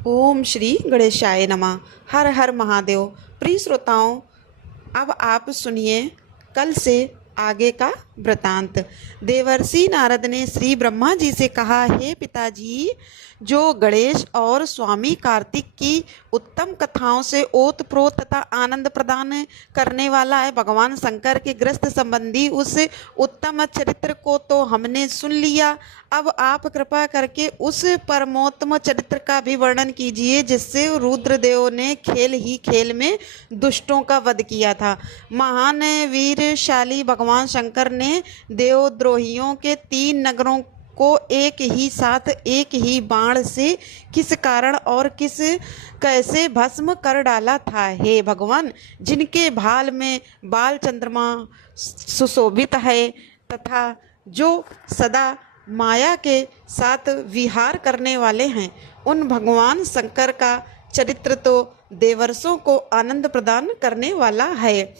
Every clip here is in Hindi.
ओम श्री गणेशाय नमः। हर हर महादेव। प्रिय श्रोताओं, अब आप सुनिए कल से आगे का वृतांत। देवर्षि नारद ने श्री ब्रह्मा जी से कहा, हे पिताजी, जो गणेश और स्वामी कार्तिक की उत्तम कथाओं से ओतप्रोत तथा आनंद प्रदान करने वाला है, भगवान शंकर के ग्रस्त संबंधी उस उत्तम चरित्र को तो हमने सुन लिया। अब आप कृपा करके उस परमोत्तम चरित्र का भी वर्णन कीजिए जिससे रुद्रदेव ने खेल ही खेल में दुष्टों का वध किया था। महान वीरशाली भगवान शंकर ने देवद्रोहियों के 3 नगरों को एक ही साथ एक ही बाण से किस कारण और किस कैसे भस्म कर डाला था। हे भगवान, जिनके भाल में बाल चंद्रमा सुशोभित है तथा जो सदा माया के साथ विहार करने वाले हैं, उन भगवान शंकर का चरित्र तो देवर्षों को आनंद प्रदान करने वाला है।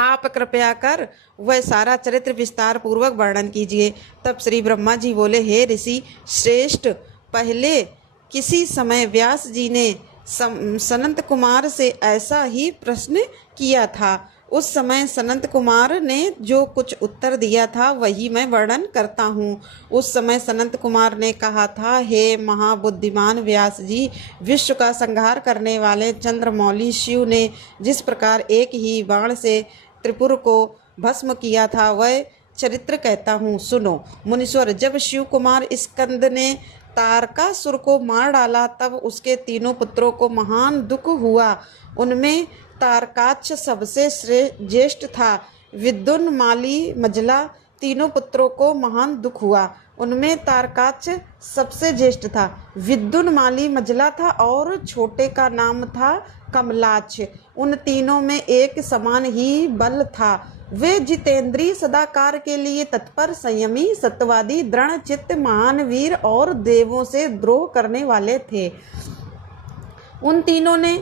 आप कृपया कर वह सारा चरित्र विस्तार पूर्वक वर्णन कीजिए। तब श्री ब्रह्मा जी बोले, हे ऋषि श्रेष्ठ, पहले किसी समय व्यास जी ने सनत कुमार से ऐसा ही प्रश्न किया था। उस समय सनत कुमार ने जो कुछ उत्तर दिया था वही मैं वर्णन करता हूँ। उस समय सनत कुमार ने कहा था, हे महाबुद्धिमान व्यास जी, विश्व का संहार करने वाले चंद्रमौली शिव ने जिस प्रकार एक ही बाण से त्रिपुर को भस्म किया था वह चरित्र कहता हूँ, सुनो। मुनीश्वर, जब शिव कुमार स्कंद ने तारकासुर को मार डाला तब उसके 3 पुत्रों को महान दुख हुआ। उनमें तारकाक्ष सबसे ज्येष्ठ था। विद्युन्माली मजला 3 पुत्रों को महान दुख हुआ। उनमें तारकाक्ष सबसे ज्येष्ठ था, विद्युन्माली मजला था और छोटे का नाम था कमलाक्ष। उन तीनों में एक समान ही बल था। वे जितेंद्रीय, सदाकार के लिए तत्पर, संयमी, सत्यवादी, दृढ़ चित्त, महान वीर और देवों से द्रोह करने वाले थे। उन तीनों ने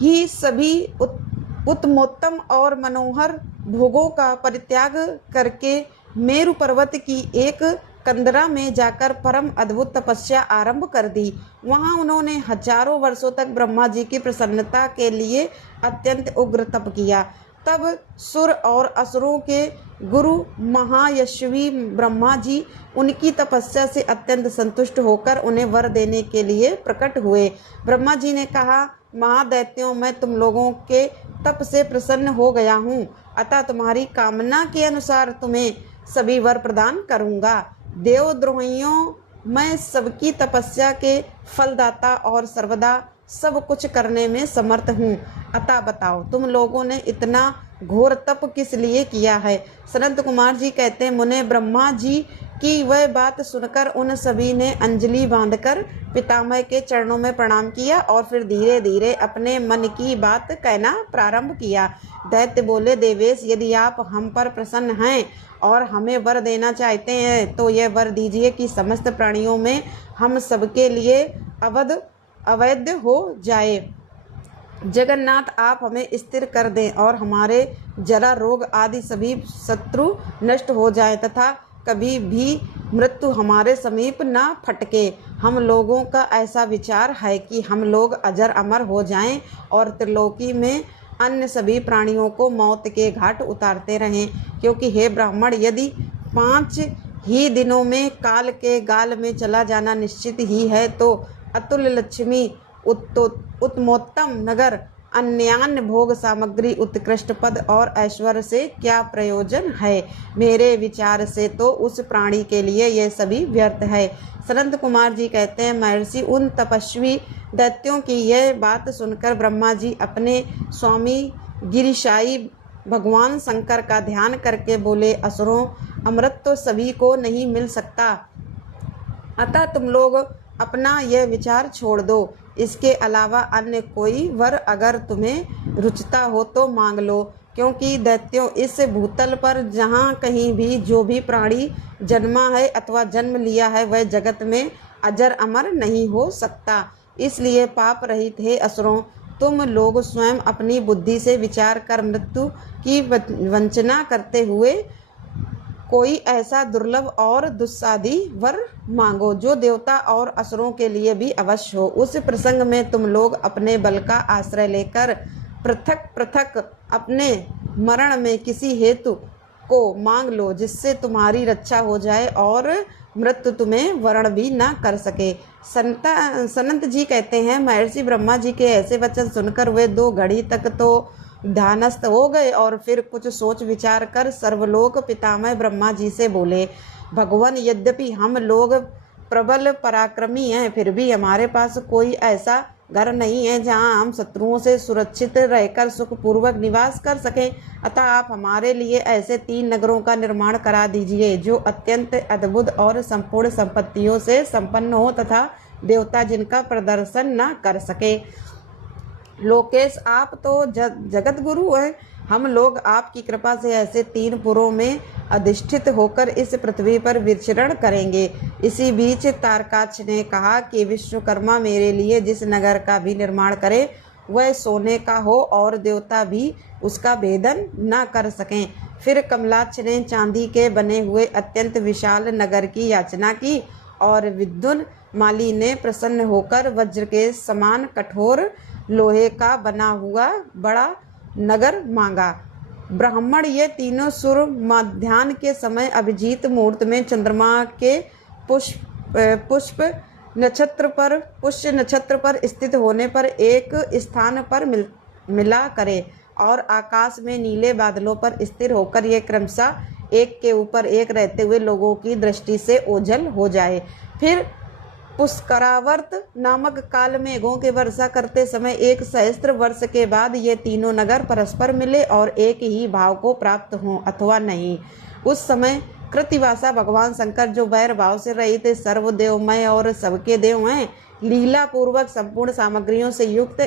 ही सभी उत्तमोत्तम और मनोहर भोगों का परित्याग करके मेरु पर्वत की एक कंदरा में जाकर परम अद्भुत तपस्या आरंभ कर दी। वहां उन्होंने हजारों वर्षों तक ब्रह्मा जी की प्रसन्नता के लिए अत्यंत उग्र तप किया। तब सुर और असुरों के गुरु महायशवी ब्रह्मा जी उनकी तपस्या से अत्यंत संतुष्ट होकर उन्हें वर देने के लिए प्रकट हुए। ब्रह्मा जी ने कहा, महादैत्यों, मैं तुम लोगों के तप से प्रसन्न हो गया हूँ, अतः तुम्हारी कामना के अनुसार तुम्हें सभी वर प्रदान करूँगा। देवद्रोहियों, मैं सबकी तपस्या के फलदाता और सर्वदा सब कुछ करने में समर्थ हूँ। अतः बताओ, तुम लोगों ने इतना घोर तप किस लिए किया है। सनत कुमार जी कहते हैं, मुने ब्रह्मा जी की वह बात सुनकर उन सभी ने अंजलि बांधकर पितामह के चरणों में प्रणाम किया और फिर धीरे धीरे अपने मन की बात कहना प्रारंभ किया। दैत्य बोले, देवेश, यदि आप हम पर प्रसन्न हैं और हमें वर देना चाहते हैं तो यह वर दीजिए कि समस्त प्राणियों में हम सबके लिए अवैध हो जाए। जगन्नाथ, आप हमें स्थिर कर दें और हमारे जरा, रोग आदि सभी शत्रु नष्ट हो जाए तथा कभी भी मृत्यु हमारे समीप न फटके। हम लोगों का ऐसा विचार है कि हम लोग अजर अमर हो जाएं और त्रिलोकी में अन्य सभी प्राणियों को मौत के घाट उतारते रहें। क्योंकि हे ब्राह्मण, यदि 5 ही दिनों में काल के गाल में चला जाना निश्चित ही है तो अतुल लक्ष्मी, उत्तमोत्तम नगर, अन्यान्य भोग सामग्री, उत्कृष्ट पद और ऐश्वर्य से क्या प्रयोजन है। मेरे विचार से तो उस प्राणी के लिए यह सभी व्यर्थ है। सनत कुमार जी कहते हैं, महर्षि, उन तपस्वी दैत्यों की यह बात सुनकर ब्रह्मा जी अपने स्वामी गिरिशाई भगवान शंकर का ध्यान करके बोले, असुरों, अमृत तो सभी को नहीं मिल सकता, अतः तुम लोग अपना यह विचार छोड़ दो। इसके अलावा अन्य कोई वर अगर तुम्हें रुचता हो तो मांग लो। क्योंकि दैत्यों, इस भूतल पर जहाँ कहीं भी जो भी प्राणी जन्मा है अथवा जन्म लिया है वह जगत में अजर अमर नहीं हो सकता। इसलिए पाप रहित हे असुरों, तुम लोग स्वयं अपनी बुद्धि से विचार कर मृत्यु की वंचना करते हुए कोई ऐसा दुर्लभ और दुस्साधी वर मांगो जो देवता और असुरों के लिए भी अवश्य हो। उस प्रसंग में तुम लोग अपने बल का आश्रय लेकर पृथक पृथक अपने मरण में किसी हेतु को मांग लो, जिससे तुम्हारी रक्षा हो जाए और मृत्यु तुम्हें वरण भी ना कर सके। सनत जी कहते हैं, महर्षि ब्रह्मा जी के ऐसे वचन सुनकर वे 2 घड़ी तक तो ध्यानस्थ हो गए और फिर कुछ सोच विचार कर सर्वलोक पितामह ब्रह्मा जी से बोले, भगवान, यद्यपि हम लोग प्रबल पराक्रमी हैं, फिर भी हमारे पास कोई ऐसा घर नहीं है जहां हम शत्रुओं से सुरक्षित रहकर सुखपूर्वक निवास कर सकें। अतः आप हमारे लिए ऐसे 3 नगरों का निर्माण करा दीजिए जो अत्यंत अद्भुत और संपूर्ण संपत्तियों से संपन्न हो तथा देवता जिनका प्रदर्शन न कर सके। लोकेश, आप तो जगत गुरु हैं। हम लोग आपकी कृपा से ऐसे 3 पुरों में अधिष्ठित होकर इस पृथ्वी पर विचरण करेंगे। इसी बीच तारकाक्ष ने कहा कि विश्वकर्मा मेरे लिए जिस नगर का भी निर्माण करे वह सोने का हो और देवता भी उसका भेदन न कर सकें। फिर कमलाक्ष ने चांदी के बने हुए अत्यंत विशाल नगर की याचना की और विद्युन माली ने प्रसन्न होकर वज्र के समान कठोर लोहे का बना हुआ बड़ा नगर मांगा। ब्राह्मण ये तीनों सुर मध्याह्न के समय अभिजीत मुहूर्त में चंद्रमा के पुष्य नक्षत्र पर स्थित होने पर एक स्थान पर मिला करे और आकाश में नीले बादलों पर स्थिर होकर ये क्रमशः एक के ऊपर एक रहते हुए लोगों की दृष्टि से ओझल हो जाए। फिर पुष्करावर्त नामक काल मेघों के वर्षा करते समय 1 सहस्त्र वर्ष के बाद ये तीनों नगर परस्पर मिले और एक ही भाव को प्राप्त हों अथवा नहीं। उस समय कृतिवासा भगवान शंकर, जो वैर भाव से रहित सर्वदेवमय और सबके देव हैं, लीला पूर्वक संपूर्ण सामग्रियों से युक्त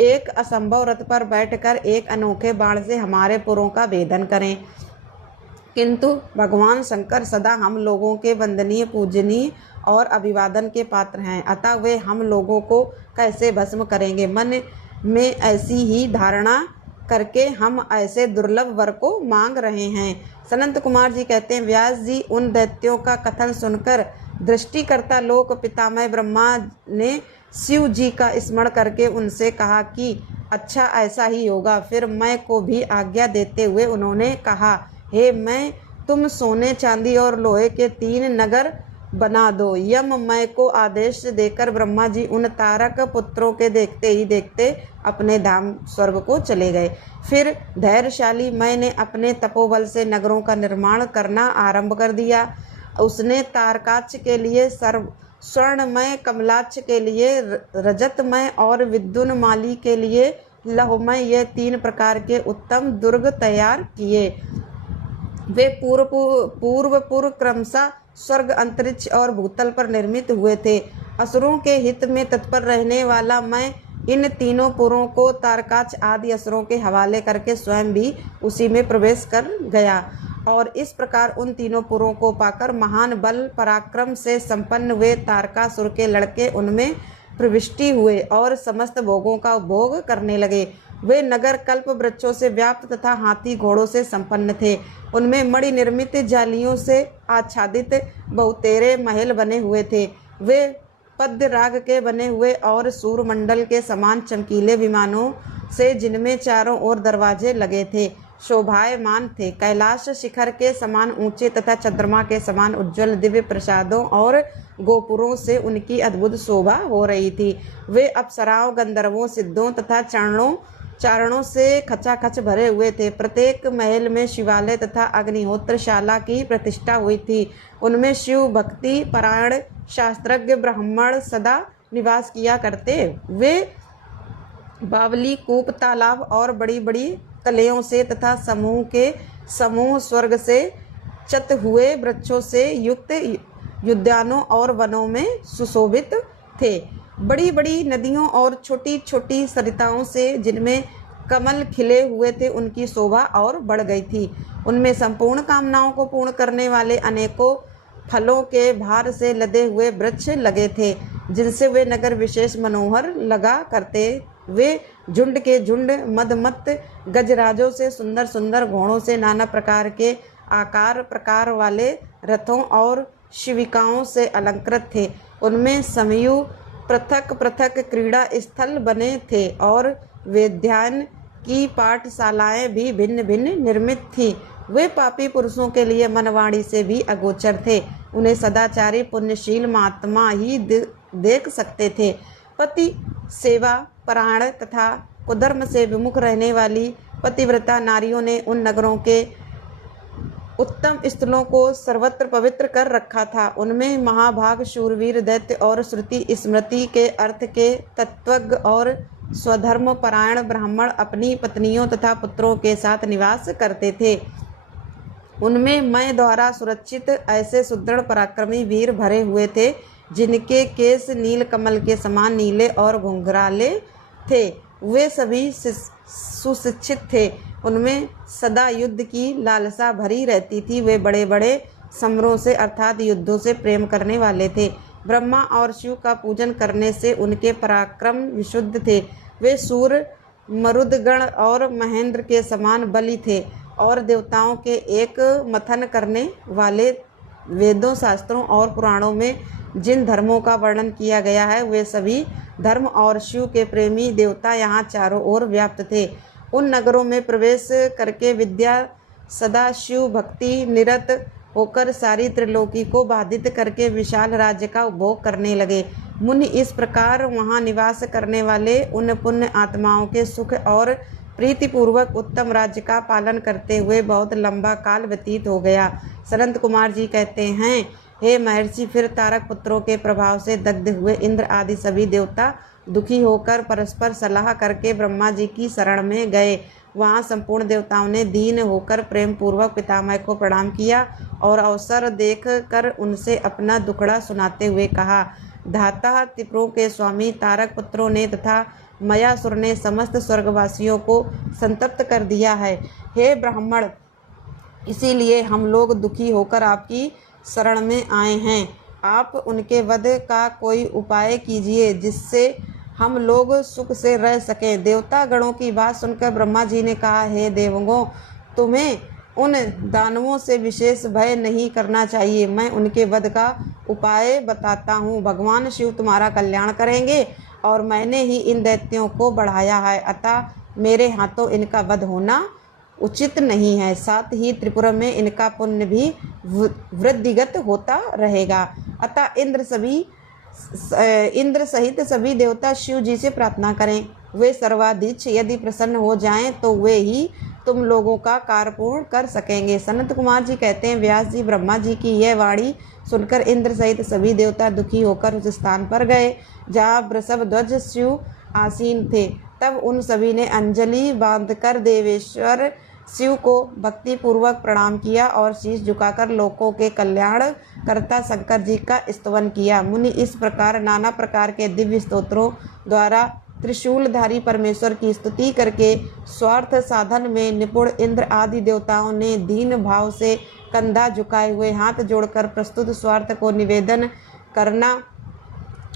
एक असंभव रथ पर बैठकर एक अनोखे बाण से हमारे पुरों का भेदन करें। किंतु भगवान शंकर सदा हम लोगों के वंदनीय, पूजनीय और अभिवादन के पात्र हैं, अतः वे हम लोगों को कैसे भस्म करेंगे। मन में ऐसी ही धारणा करके हम ऐसे दुर्लभ वर को मांग रहे हैं। सनंत कुमार जी कहते हैं, व्यास जी, उन दैत्यों का कथन सुनकर दृष्टिकर्ता लोक पितामह ब्रह्मा ने शिव जी का स्मरण करके उनसे कहा कि अच्छा, ऐसा ही होगा। फिर मैं को भी आज्ञा देते हुए उन्होंने कहा, हे मैं, तुम सोने चांदी और लोहे के 3 नगर बना दो। यम मैं को आदेश देकर ब्रह्मा जी उन तारक पुत्रों के देखते ही देखते अपने धाम स्वर्ग को चले गए। फिर धैर्यशाली मैं ने अपने तपोबल से नगरों का निर्माण करना आरंभ कर दिया। उसने तारकाक्ष के लिए स्वर्णमय, कमलाक्ष के लिए रजतमय और विद्युन्माली के लिए लौहमय, ये 3 प्रकार के उत्तम दुर्ग तैयार किए। वे पूर्व क्रमशः स्वर्ग, अंतरिक्ष और भूतल पर निर्मित हुए थे। असुरों के हित में तत्पर रहने वाला मैं इन तीनों पुरों को तारकाक्ष आदि असुरों के हवाले करके स्वयं भी उसी में प्रवेश कर गया और इस प्रकार उन तीनों पुरों को पाकर महान बल पराक्रम से संपन्न हुए तारकासुर के लड़के उनमें प्रविष्टि हुए और समस्त भोगों का उपभोग करने लगे। वे नगर कल्प वृक्षों से व्याप्त तथा हाथी घोड़ों से संपन्न थे। उनमें मणि निर्मित जालियों से आच्छादित बहुतेरे महल बने हुए थे। वे पद्य राग के बने हुए और सूर्यमंडल के समान चमकीले विमानों से, जिनमें चारों ओर दरवाजे लगे थे, शोभायमान थे। कैलाश शिखर के समान ऊंचे तथा चंद्रमा के समान उज्ज्वल दिव्य प्रसादों और गोपुरों से उनकी अद्भुत शोभा हो रही थी। वे अप्सराओं, गंधर्वों, सिद्धों तथा चारणों से खचाखच भरे हुए थे। प्रत्येक महल में शिवालय तथा अग्निहोत्रशाला की प्रतिष्ठा हुई थी। उनमें शिव भक्ति परायण शास्त्रज्ञ ब्राह्मण सदा निवास किया करते। वे बावली, कूप, तालाब और बड़ी बड़ी कलेयों से तथा समूह स्वर्ग से चत हुए वृक्षों से युक्त उद्यानों और वनों में सुशोभित थे। बड़ी बड़ी नदियों और छोटी छोटी सरिताओं से, जिनमें कमल खिले हुए थे, उनकी शोभा और बढ़ गई थी। उनमें संपूर्ण कामनाओं को पूर्ण करने वाले अनेकों फलों के भार से लदे हुए वृक्ष लगे थे, जिनसे वे नगर विशेष मनोहर लगा करते। वे झुंड के झुंड मदमत्त गजराजों से, सुंदर सुंदर घोड़ों से, नाना प्रकार के आकार प्रकार वाले रथों और शिविकाओं से अलंकृत थे। उनमें समयु पृथक पृथक क्रीड़ा स्थल बने थे और वेद्यान की पाठशालाएं भी भिन्न भिन्न निर्मित थीं। वे पापी पुरुषों के लिए मनवाणी से भी अगोचर थे। उन्हें सदाचारी पुण्यशील महात्मा ही देख सकते थे। पति सेवा परायण तथा कुधर्म से विमुख रहने वाली पतिव्रता नारियों ने उन नगरों के उत्तम स्थलों को सर्वत्र पवित्र कर रखा था। उनमें महाभाग शूरवीर दैत्य और श्रुति स्मृति के अर्थ के तत्वज्ञ और स्वधर्म परायण ब्राह्मण अपनी पत्नियों तथा पुत्रों के साथ निवास करते थे। उनमें मैं द्वारा सुरक्षित ऐसे सुदृढ़ पराक्रमी वीर भरे हुए थे जिनके केस नील कमल के समान नीले और घुंघराले थे। वे सभी सुशिक्षित थे। उनमें सदा युद्ध की लालसा भरी रहती थी। वे बड़े बड़े समरों से अर्थात युद्धों से प्रेम करने वाले थे। ब्रह्मा और शिव का पूजन करने से उनके पराक्रम विशुद्ध थे। वे सूर्य मरुदगण और महेंद्र के समान बली थे और देवताओं के एक मथन करने वाले। वेदों शास्त्रों और पुराणों में जिन धर्मों का वर्णन किया गया है वे सभी धर्म और शिव के प्रेमी देवता यहाँ चारों ओर व्याप्त थे। उन नगरों में प्रवेश करके विद्या सदा शिव भक्ति निरत होकर सारी त्रिलोकी को बाधित करके विशाल राज्य का उपभोग करने लगे। मुनि इस प्रकार वहाँ निवास करने वाले उन पुण्य आत्माओं के सुख और प्रीतिपूर्वक उत्तम राज्य का पालन करते हुए बहुत लंबा काल व्यतीत हो गया। सनंत कुमार जी कहते हैं, हे महर्षि, फिर तारक पुत्रों के प्रभाव से दग्ध हुए इंद्र आदि सभी देवता दुखी होकर परस्पर सलाह करके ब्रह्मा जी की शरण में गए। वहाँ संपूर्ण देवताओं ने दीन होकर प्रेम पूर्वक पितामह को प्रणाम किया और अवसर देख कर उनसे अपना दुखड़ा सुनाते हुए कहा, धाता त्रिपुरों के स्वामी तारक पुत्रों ने तथा मयासुर ने समस्त स्वर्गवासियों को संतप्त कर दिया है। हे ब्राह्मण, इसीलिए हम लोग दुखी होकर आपकी शरण में आए हैं। आप उनके वध का कोई उपाय कीजिए जिससे हम लोग सुख से रह सकें। देवता गणों की बात सुनकर ब्रह्मा जी ने कहा, हे देवगणों, तुम्हें उन दानवों से विशेष भय नहीं करना चाहिए। मैं उनके वध का उपाय बताता हूँ। भगवान शिव तुम्हारा कल्याण करेंगे और मैंने ही इन दैत्यों को बढ़ाया है, अतः मेरे हाथों इनका वध होना उचित नहीं है। साथ ही त्रिपुरा में इनका पुण्य भी वृद्धिगत होता रहेगा। अतः इंद्र सहित सभी देवता शिव जी से प्रार्थना करें। वे सर्वाधीश यदि प्रसन्न हो जाएं तो वे ही तुम लोगों का कार्य पूर्ण कर सकेंगे। सनत कुमार जी कहते हैं, व्यास जी ब्रह्मा जी की यह वाणी सुनकर इंद्र सहित सभी देवता दुखी होकर उस स्थान पर गए जहाँ वृषभ ध्वज शिव आसीन थे। तब उन सभी ने अंजलि बांधकर देवेश्वर शिव को भक्ति पूर्वक प्रणाम किया और शीश झुकाकर लोकों के कल्याण करता शंकर जी का स्तवन किया। मुनि इस प्रकार नाना प्रकार के दिव्य स्तोत्रों द्वारा त्रिशूलधारी परमेश्वर की स्तुति करके स्वार्थ साधन में निपुण इंद्र आदि देवताओं ने दीन भाव से कंधा झुकाए हुए हाथ जोड़कर प्रस्तुत स्वार्थ को निवेदन करना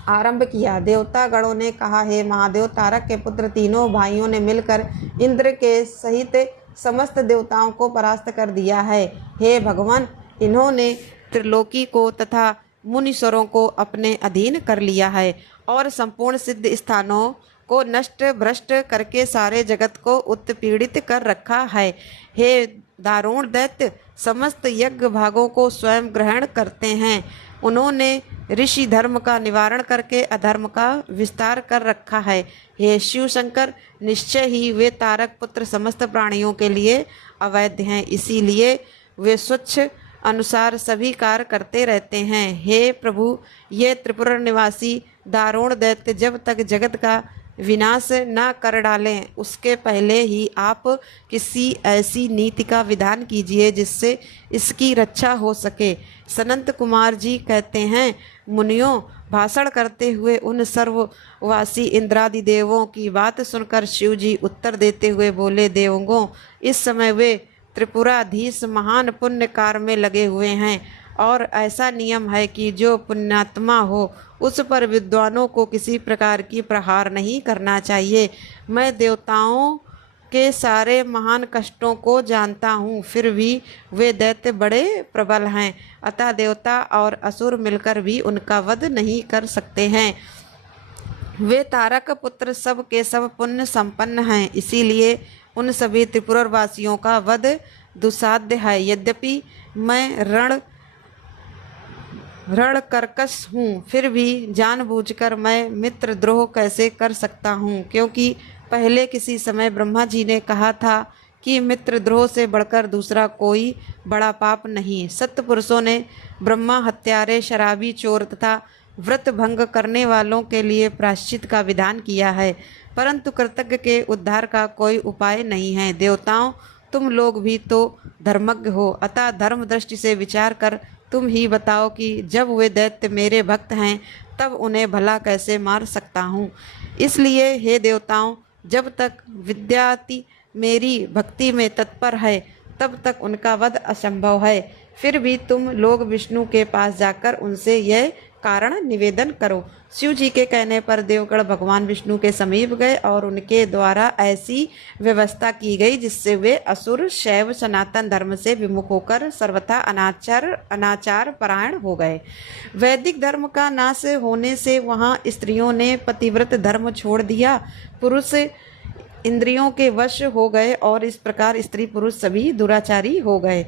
आरंभ किया। देवता गणों ने कहा, हे महादेव, तारक के पुत्र तीनों भाइयों ने मिलकर इंद्र के सहित समस्त देवताओं को परास्त कर दिया है। हे भगवान, इन्होंने त्रिलोकी को तथा मुनीश्वरों को अपने अधीन कर लिया है और संपूर्ण सिद्ध स्थानों को नष्ट भ्रष्ट करके सारे जगत को उत्पीड़ित कर रखा है। हे दारुण दैत्य, समस्त यज्ञ भागों को स्वयं ग्रहण करते हैं। उन्होंने ऋषि धर्म का निवारण करके अधर्म का विस्तार कर रखा है। हे शिव शंकर, निश्चय ही वे तारक पुत्र समस्त प्राणियों के लिए अवैध हैं, इसीलिए वे स्वच्छ अनुसार सभी कार्य करते रहते हैं। हे प्रभु, ये त्रिपुरा निवासी दारुण दैत्य जब तक जगत का विनाश न कर डालें उसके पहले ही आप किसी ऐसी नीति का विधान कीजिए जिससे इसकी रक्षा हो सके। सनंत कुमार जी कहते हैं, मुनियों, भाषण करते हुए उन सर्ववासी इंद्रादि देवों की बात सुनकर शिव जी उत्तर देते हुए बोले, देवों, इस समय वे त्रिपुराधीश महान पुण्य कार्य में लगे हुए हैं और ऐसा नियम है कि जो पुण्यात्मा हो उस पर विद्वानों को किसी प्रकार की प्रहार नहीं करना चाहिए। मैं देवताओं के सारे महान कष्टों को जानता हूँ, फिर भी वे दैत्य बड़े प्रबल हैं, अतः देवता और असुर मिलकर भी उनका वध नहीं कर सकते हैं। वे तारक पुत्र सब के सब पुण्य संपन्न हैं, इसीलिए उन सभी त्रिपुरवासियों का वध दुस्साध्य है। यद्यपि मैं रण कर्कश हूँ, फिर भी जानबूझकर मैं मित्रद्रोह कैसे कर सकता हूँ, क्योंकि पहले किसी समय ब्रह्मा जी ने कहा था कि मित्रद्रोह से बढ़कर दूसरा कोई बड़ा पाप नहीं। सत्पुरुषों ने ब्रह्मा हत्यारे, शराबी, चोर तथा व्रत भंग करने वालों के लिए प्रायश्चित का विधान किया है, परंतु कृतज्ञ के उद्धार का कोई उपाय नहीं है। देवताओं, तुम लोग भी तो धर्मज्ञ हो, अतः धर्म दृष्टि से विचार कर तुम ही बताओ कि जब वे दैत्य मेरे भक्त हैं तब उन्हें भला कैसे मार सकता हूँ। इसलिए हे देवताओं, जब तक विद्यार्थी मेरी भक्ति में तत्पर है तब तक उनका वध असंभव है। फिर भी तुम लोग विष्णु के पास जाकर उनसे यह कारण निवेदन करो। शिव जी के कहने पर देवगण भगवान विष्णु के समीप गए और उनके द्वारा ऐसी व्यवस्था की गई जिससे वे असुर शैव सनातन धर्म से विमुख होकर सर्वथा अनाचार परायण हो गए। वैदिक धर्म का नाश होने से वहां स्त्रियों ने पतिव्रत धर्म छोड़ दिया, पुरुष इंद्रियों के वश हो गए और इस प्रकार स्त्री पुरुष सभी दुराचारी हो गए।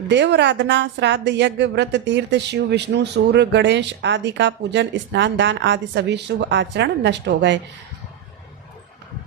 देवराधना, श्राद्ध, यज्ञ, व्रत, तीर्थ, शिव, विष्णु, सूर्य, गणेश आदि का पूजन, स्नान, दान आदि सभी शुभ आचरण नष्ट हो गए।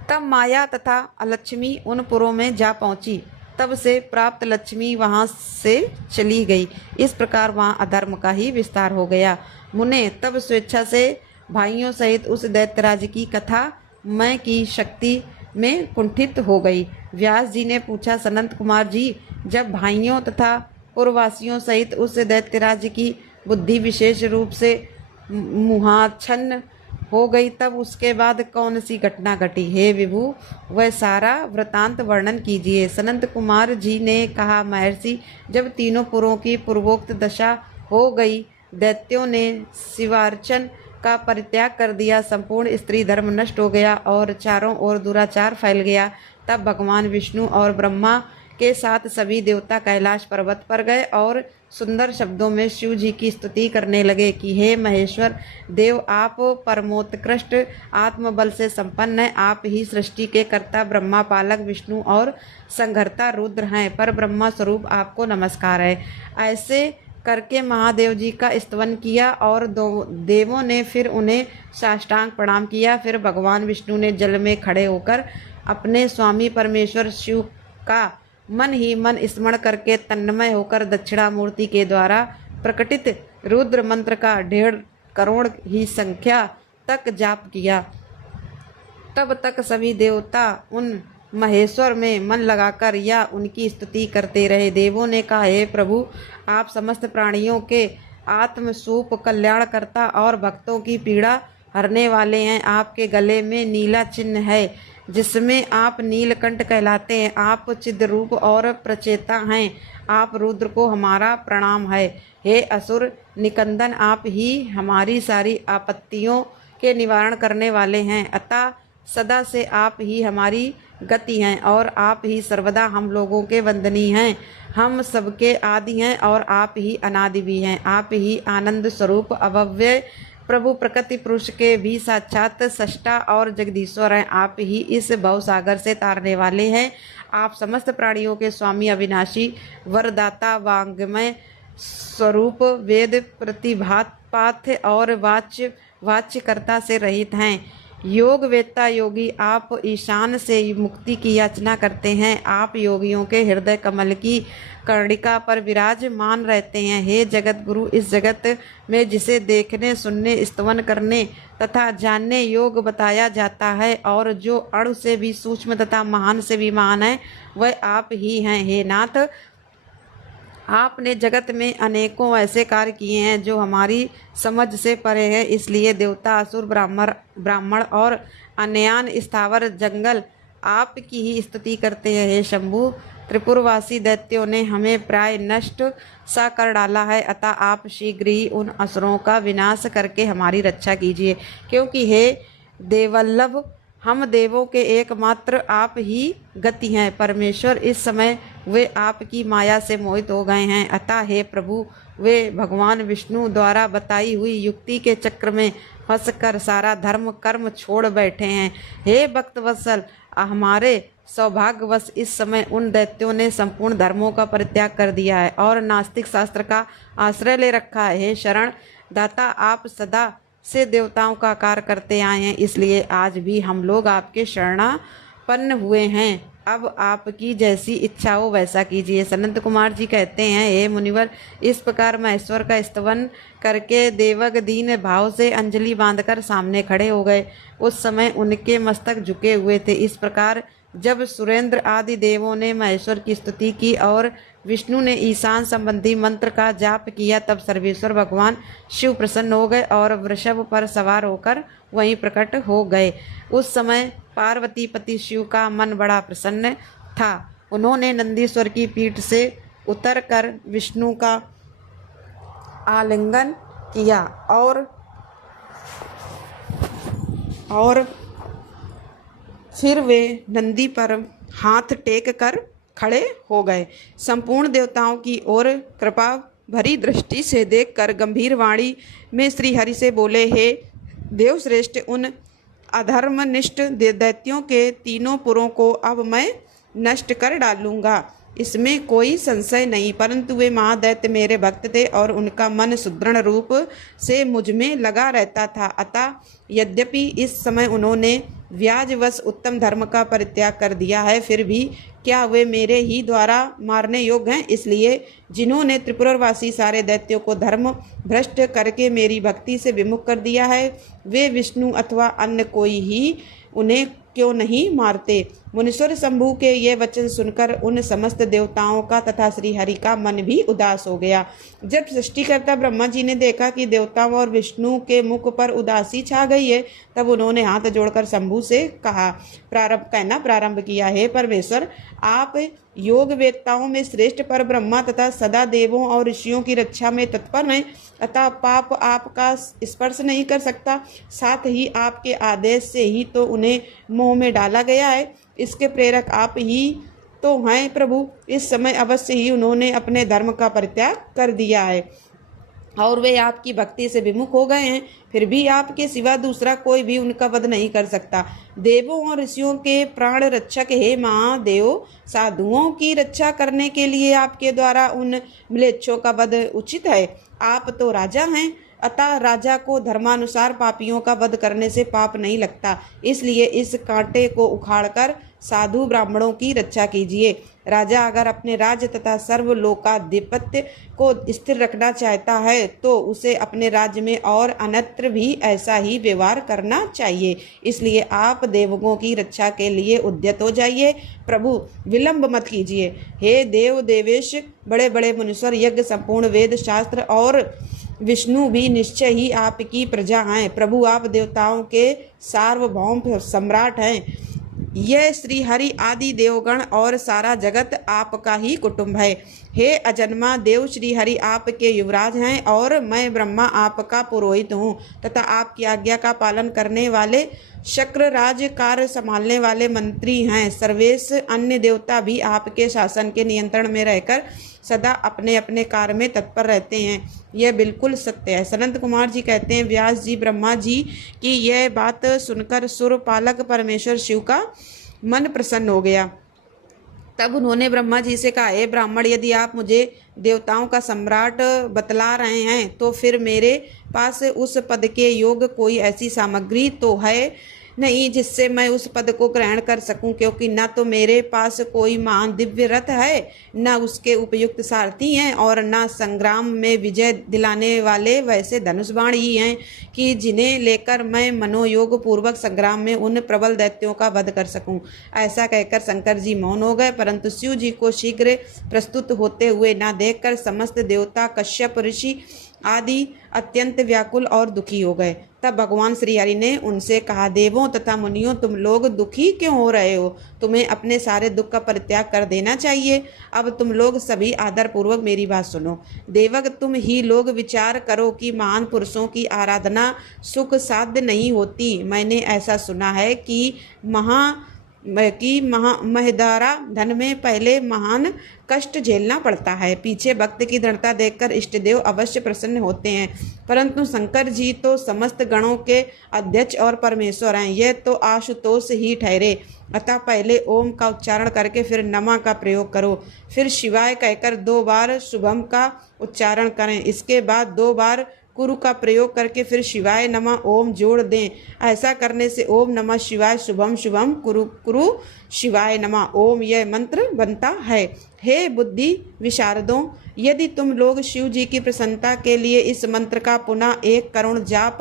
तब माया तथा अलक्ष्मी उन पुरों में जा पहुंची। तब से प्राप्त लक्ष्मी वहां से चली गई। इस प्रकार वहां अधर्म का ही विस्तार हो गया। मुने, तब स्वेच्छा से भाइयों सहित उस दैत्यराज की कथा मैं की शक्ति में कुंठित हो गई। व्यास जी ने पूछा, सनंत कुमार जी, जब भाइयों तथा पूर्ववासियों सहित उस दैत्यराज की बुद्धि विशेष रूप से मुहाच्छन्न हो गई तब उसके बाद कौन सी घटना घटी? हे विभु, वह सारा वृतांत वर्णन कीजिए। सनंत कुमार जी ने कहा, महर्षि, जब तीनों पुरों की पूर्वोक्त दशा हो गई, दैत्यों ने शिवार्चन का परित्याग कर दिया, संपूर्ण स्त्री धर्म नष्ट हो गया और चारों ओर दुराचार फैल गया, तब भगवान विष्णु और ब्रह्मा के साथ सभी देवता कैलाश पर्वत पर गए और सुंदर शब्दों में शिव जी की स्तुति करने लगे कि हे महेश्वर देव, आप परमोत्कृष्ट आत्मबल से संपन्न हैं। आप ही सृष्टि के कर्ता ब्रह्मा, पालक विष्णु और संहर्ता रुद्र हैं। पर ब्रह्मा स्वरूप आपको नमस्कार है। ऐसे करके महादेव जी का स्तवन किया और देवों ने फिर उन्हें साष्टांग प्रणाम किया। फिर भगवान विष्णु ने जल में खड़े होकर अपने स्वामी परमेश्वर शिव का मन ही मन स्मरण करके तन्मय होकर दक्षिणामूर्ति के द्वारा प्रकटित रुद्र मंत्र का 1.5 करोड़ ही संख्या तक जाप किया। तब तक सभी देवता उन महेश्वर में मन लगाकर या उनकी स्तुति करते रहे। देवों ने कहा, हे प्रभु, आप समस्त प्राणियों के आत्मस्वरूप कल्याणकर्ता और भक्तों की पीड़ा हरने वाले हैं। आपके गले में नीला चिन्ह है जिसमें आप नीलकंठ कहलाते हैं। आप चिद्रूप और प्रचेता हैं। आप रुद्र को हमारा प्रणाम है। हे असुर निकंदन, आप ही हमारी सारी आपत्तियों के निवारण करने वाले हैं। अतः सदा से आप ही हमारी गति हैं और आप ही सर्वदा हम लोगों के वंदनीय हैं। हम सबके आदि हैं और आप ही अनादि भी हैं। आप ही आनंद स्वरूप अव्यय प्रभु प्रकृति पुरुष के भी साक्षात सष्टा और जगदीश्वर हैं। आप ही इस भवसागर से तारने वाले हैं। आप समस्त प्राणियों के स्वामी, अविनाशी, वरदाता, वांग्मय स्वरूप, वेद प्रतिभात पाठ्य और वाच्यकर्ता से रहित हैं। योग वेत्ता योगी, आप ईशान से मुक्ति की याचना करते हैं। आप योगियों के हृदय कमल की कर्णिका पर विराजमान रहते हैं। हे जगत गुरु, इस जगत में जिसे देखने, सुनने, स्तवन करने तथा जानने योग बताया जाता है और जो अणु से भी सूक्ष्म तथा महान से भी महान है, वह आप ही हैं। हे नाथ, आपने जगत में अनेकों ऐसे कार्य किए हैं जो हमारी समझ से परे है। इसलिए देवता, असुर, ब्राह्मण और अन्यान स्थावर जंगल आपकी ही स्तुति करते हैं। हे शंभु, त्रिपुरवासी दैत्यों ने हमें प्राय नष्ट सा कर डाला है, अतः आप शीघ्र ही उन असुरों का विनाश करके हमारी रक्षा कीजिए। क्योंकि हे देवल्लभ, हम देवों के एकमात्र आप ही गति हैं। परमेश्वर इस समय वे आपकी माया से मोहित हो गए हैं। अतः हे प्रभु, वे भगवान विष्णु द्वारा बताई हुई युक्ति के चक्र में फंसकर सारा धर्म कर्म छोड़ बैठे हैं। हे भक्त वत्सल, हमारे सौभाग्यवश इस समय उन दैत्यों ने संपूर्ण धर्मों का परित्याग कर दिया है और नास्तिक शास्त्र का आश्रय ले रखा है। हे शरण दाता, आप सदा से देवताओं का कार्य करते आए हैं, इसलिए आज भी हम लोग आपके शरणापन्न हुए हैं। अब आपकी जैसी इच्छा हो वैसा कीजिए। सनंत कुमार जी कहते हैं, हे मुनिवर, इस प्रकार महेश्वर का स्तवन करके देवग दीन भाव से अंजलि बांधकर सामने खड़े हो गए। उस समय उनके मस्तक झुके हुए थे। इस प्रकार जब सुरेंद्र आदि देवों ने महेश्वर की स्तुति की और विष्णु ने ईशान संबंधी मंत्र का जाप किया, तब सर्वेश्वर भगवान शिव प्रसन्न हो गए और वृषभ पर सवार होकर वहीं प्रकट हो गए। उस समय पार्वती पति शिव का मन बड़ा प्रसन्न था। उन्होंने नंदीश्वर की पीठ से उतरकर विष्णु का आलिंगन किया और फिर वे नंदी पर हाथ टेक कर खड़े हो गए। संपूर्ण देवताओं की ओर कृपा भरी दृष्टि से देखकर गंभीर वाणी में श्री हरि से बोले, हे देवश्रेष्ठ, उन अधर्मनिष्ठ दैत्यों के तीनों पुरों को अब मैं नष्ट कर डालूंगा, इसमें कोई संशय नहीं। परंतु वे महादैत्य मेरे भक्त थे और उनका मन सुदृढ़ रूप से मुझ में लगा रहता था। अतः यद्यपि इस समय उन्होंने व्याजवश उत्तम धर्म का परित्याग कर दिया है, फिर भी क्या वे मेरे ही द्वारा मारने योग्य हैं? इसलिए जिन्होंने त्रिपुरवासी सारे दैत्यों को धर्म भ्रष्ट करके मेरी भक्ति से विमुख कर दिया है, वे विष्णु अथवा अन्य कोई ही उन्हें क्यों नहीं मारते। मुनीश्वर शंभु के ये वचन सुनकर उन समस्त देवताओं का तथा श्री हरि का मन भी उदास हो गया। जब सृष्टिकर्ता ब्रह्मा जी ने देखा कि देवताओं और विष्णु के मुख पर उदासी छा गई है, तब उन्होंने हाथ जोड़कर शंभु से कहना प्रारंभ किया, हे परमेश्वर, आप योग वेत्ताओं में श्रेष्ठ पर ब्रह्मा तथा सदा देवों और ऋषियों की रक्षा में तत्पर हैं, अतः पाप आपका स्पर्श नहीं कर सकता। साथ ही आपके आदेश से ही तो उन्हें मोह में डाला गया है। इसके प्रेरक आप ही तो हैं प्रभु। इस समय अवश्य ही उन्होंने अपने धर्म का परित्याग कर दिया है और वे आपकी भक्ति से विमुख हो गए हैं। फिर भी आपके सिवा दूसरा कोई भी उनका वध नहीं कर सकता। देवों और ऋषियों के प्राण रक्षक हे महादेव, साधुओं की रक्षा करने के लिए आपके द्वारा उन म्लेच्छों का वध उचित है। आप तो राजा हैं, अतः राजा को धर्मानुसार पापियों का वध करने से पाप नहीं लगता। इसलिए इस कांटे को उखाड़कर साधु ब्राह्मणों की रक्षा कीजिए। राजा अगर अपने राज्य तथा सर्वलोकाधिपत्य को स्थिर रखना चाहता है तो उसे अपने राज्य में और अन्यत्र भी ऐसा ही व्यवहार करना चाहिए। इसलिए आप देवगणों की रक्षा के लिए उद्यत हो जाइए। प्रभु, विलंब मत कीजिए। हे देव देवेश, बड़े बड़े मुनीश्वर, यज्ञ, संपूर्ण वेद शास्त्र और विष्णु भी निश्चय ही आपकी प्रजा हैं। प्रभु, आप देवताओं के सार्वभौम सम्राट हैं। यह श्री हरि आदि देवगण और सारा जगत आपका ही कुटुंब है। हे अजन्मा देव, श्री हरि आपके युवराज हैं और मैं ब्रह्मा आपका पुरोहित हूँ तथा आपकी आज्ञा का पालन करने वाले शक्र राज कार्य संभालने वाले मंत्री हैं। सर्वेश अन्य देवता भी आपके शासन के नियंत्रण में रहकर सदा अपने अपने कार्य में तत्पर रहते हैं। यह बिल्कुल सत्य है। सनंत कुमार जी कहते हैं, व्यास जी ब्रह्मा जी की यह बात सुनकर सुरपालक परमेश्वर शिव का मन प्रसन्न हो गया। तब उन्होंने ब्रह्मा जी से कहा, हे ब्राह्मण, यदि आप मुझे देवताओं का सम्राट बतला रहे हैं तो फिर मेरे पास उस पद के योग्य कोई ऐसी सामग्री तो है नहीं जिससे मैं उस पद को ग्रहण कर सकूं, क्योंकि न तो मेरे पास कोई महान दिव्य रथ है, न उसके उपयुक्त सारथी हैं और न संग्राम में विजय दिलाने वाले वैसे धनुष बाण ही हैं कि जिन्हें लेकर मैं मनोयोग पूर्वक संग्राम में उन प्रबल दैत्यों का वध कर सकूं। ऐसा कहकर शंकर जी मौन हो गए, परंतु शिव जी को शीघ्र प्रस्तुत होते हुए न देखकर समस्त देवता, कश्यप ऋषि आदि अत्यंत व्याकुल और दुखी हो गए। तब भगवान श्री हरि ने उनसे कहा, देवों तथा मुनियों, तुम लोग दुखी क्यों हो रहे हो? तुम्हें अपने सारे दुख का परित्याग कर देना चाहिए। अब तुम लोग सभी आदर पूर्वक मेरी बात सुनो। देवक, तुम ही लोग विचार करो कि महान पुरुषों की आराधना सुख साध्य नहीं होती। मैंने ऐसा सुना है कि महदारा धन में पहले महान कष्ट झेलना पड़ता है। पीछे भक्त की दृढ़ता देखकर इष्टदेव अवश्य प्रसन्न होते हैं, परंतु शंकर जी तो समस्त गणों के अध्यक्ष और परमेश्वर हैं, यह तो आशुतोष ही ठहरे। अतः पहले ओम का उच्चारण करके फिर नमः का प्रयोग करो, फिर शिवाय कहकर 2 बार शुभम का उच्चारण करें, इसके बाद 2 बार कुरु का प्रयोग करके फिर शिवाय नमः ओम जोड़ दें। ऐसा करने से ओम नमः शिवाय शुभम शुभम कुरु कुरु शिवाय नमः ओम यह मंत्र बनता है। हे बुद्धि विशारदों, यदि तुम लोग शिव जी की प्रसन्नता के लिए इस मंत्र का पुनः 1 करोड़ जाप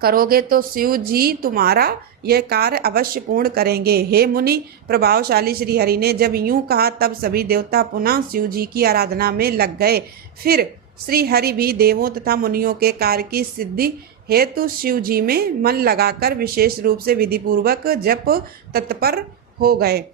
करोगे तो शिव जी तुम्हारा यह कार्य अवश्य पूर्ण करेंगे। हे मुनि, प्रभावशाली श्री हरि ने जब यूं कहा तब सभी देवता पुनः शिव जी की आराधना में लग गए। फिर श्री हरि भी देवों तथा मुनियों के कार्य की सिद्धि हेतु शिव जी में मन लगाकर विशेष रूप से विधि पूर्वक जप तत्पर हो गए।